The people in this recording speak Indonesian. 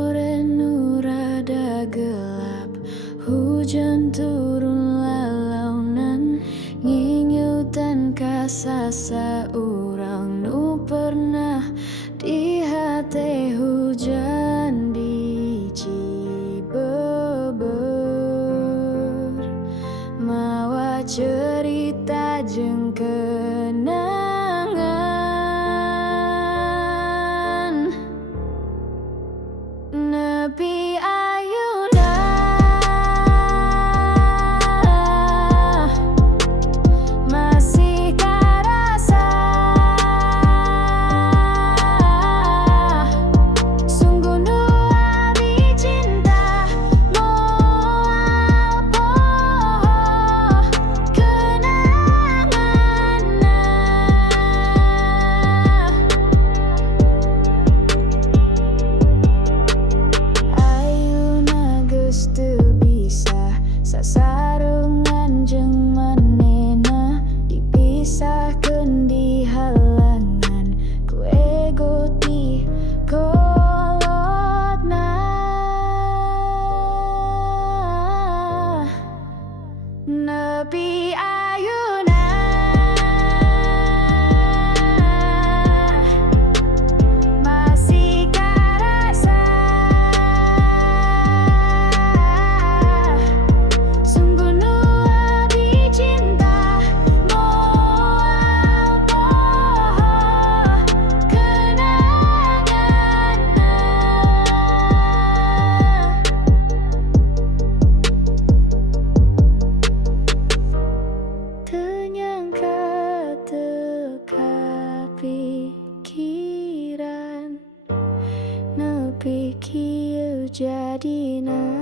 Sore nu rada gelap, hujan turun lalaunan, nginyutan kasasa urang nu pernah di hate hujan di Cibeber. Mawa cerita jeung kenangan nepi ayeuna, masih karasa sungguh nu abdi cinta moal poho kenanganna. Ayeuna geus teu bisa sasarengan jeung manehna, dipisahkeun di halangan ku ego ti kolotna. Nepi ayeuna, masih karasa sungguh nu abdi cinta moal poho kenanganna. Teu nyangka teu kapikiran nepi kieu jadina.